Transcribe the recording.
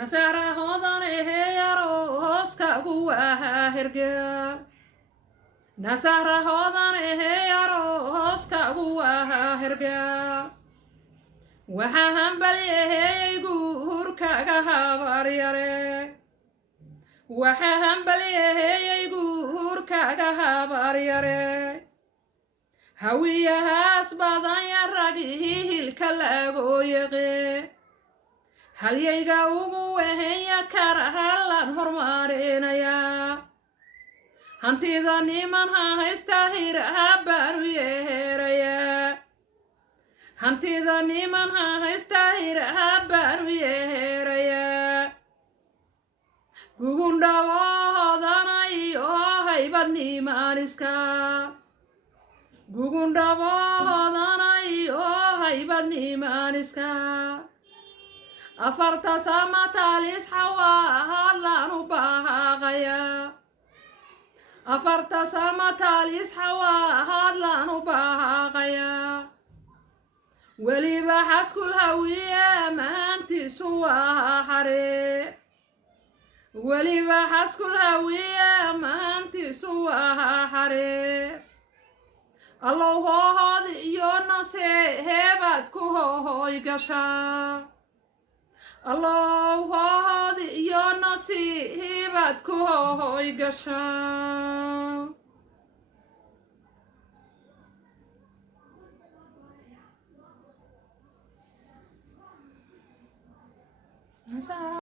nasara hodan eheyaroska guwaha hergel nasara hodan eheyaroska guwaha hergel waxa hambaliyey guurkaga habaryare waxa hambaliyey guurkaga habaryare hawiyahaas badan yaragii hilka lagu yeqe halyayga ugu wehenya karahalan hormarinaya hantida niman haysta hiraha baanu yeheraya hantida niman haysta hiraha baanu yeheraya gugundhabohodana iyo haybad nimaniska gugundhabohodana iyo haybad nimaniska afarta samatalis xawaalan u baahaqaya afarta samatalis xawaalan u baahaqaya weliba xaskul hawiye mahantiisu waa xare weliba xaskul hawiye mahantiisu waa xare allow hoohood iyo nase heebad ku hoohoy gashaa allow hoohood iyo nasi heebad ku hoohoy gashaa